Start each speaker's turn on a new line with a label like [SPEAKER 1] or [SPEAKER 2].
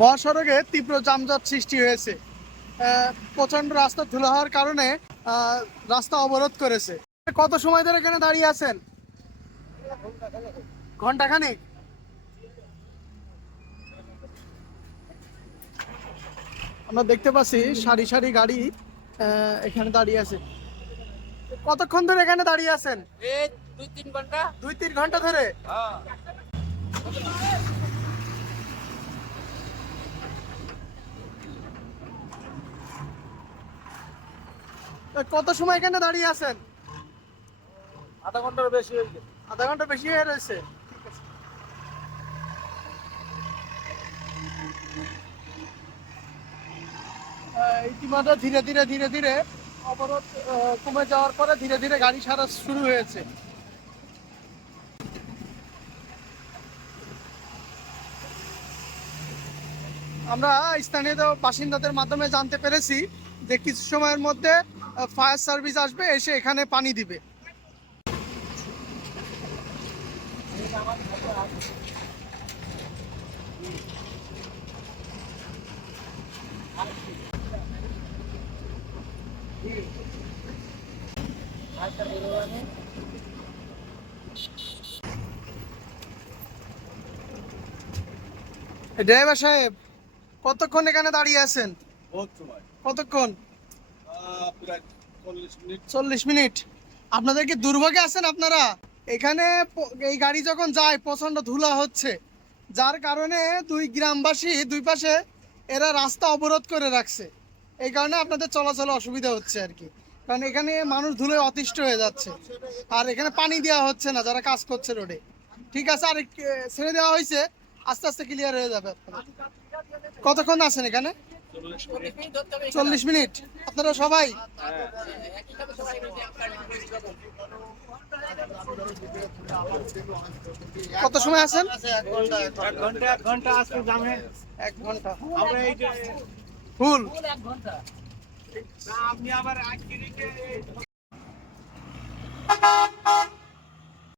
[SPEAKER 1] মহাসড়কে তীব্র যানজট সৃষ্টি হয়েছে। প্রচণ্ড রাস্তা ধুলো হওয়ার কারণে রাস্তা অবরোধ করেছে। কত সময় ধরে এখানে দাঁড়িয়ে আছেন? ঘণ্টা খানেক আমরা দেখতে পাচ্ছি সারি সারি গাড়ি আহ, এখানে দাঁড়িয়ে আছে। কতক্ষণ ধরে এখানে দাঁড়িয়ে আছেন?
[SPEAKER 2] এই দুই তিন ঘণ্টা।
[SPEAKER 1] দুই তিন ঘণ্টা ধরে? কত সময় এখানে দাঁড়িয়ে আছেন?
[SPEAKER 2] আধা ঘণ্টার বেশি হয়ে গেছে।
[SPEAKER 1] আধা ঘণ্টা বেশি হয়ে রয়েছে? ইতিমধ্যে ধীরে ধীরে ধীরে ধীরে অবরোধ কমে যাওয়ার পরে ধীরে ধীরে গাড়ি সারা শুরু হয়েছে। আমরা স্থানীয় বাসিন্দাদের মাধ্যমে জানতে পেরেছি যে কিছু সময়ের মধ্যে ফায়ার সার্ভিস আসবে এসে এখানে পানি দিবে। ড্রাইভার সাহেব কতক্ষণ এখানে দাঁড়িয়ে আছেন? কতক্ষণ?
[SPEAKER 3] চল্লিশ মিনিট।
[SPEAKER 1] আপনাদের কি দুর্ভোগে আছেন আপনারা? এখানে এই গাড়ি যখন যায় প্রচণ্ড ধুলা হচ্ছে। যার কারণে দুই গ্রামবাসী দুই পাশে এরা রাস্তা অবরোধ করে রাখছে। এই কারণে আপনাদের চলাচলে অসুবিধা হচ্ছে আর কি। কারণ এখানে মানুষ ধুলে অতিষ্ঠ হয়ে যাচ্ছে। আর এখানে পানি দেওয়া হচ্ছে না, যারা কাজ করছে রোডে। ঠিক আছে, আর ছেড়ে দেওয়া হয়েছে। আস্তে আস্তে ক্লিয়ার হয়ে যাবে কতক্ষণ আছেন এখানে?
[SPEAKER 3] চল্লিশ মিনিট।
[SPEAKER 1] আপনারা সবাই? কত সময় আছেন? ফুল।
[SPEAKER 3] আপনি আবার